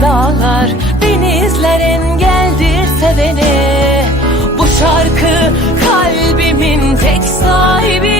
dağlar, denizler engeldir sevene. Bu şarkı kalbimin tek sahibine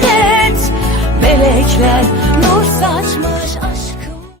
geçer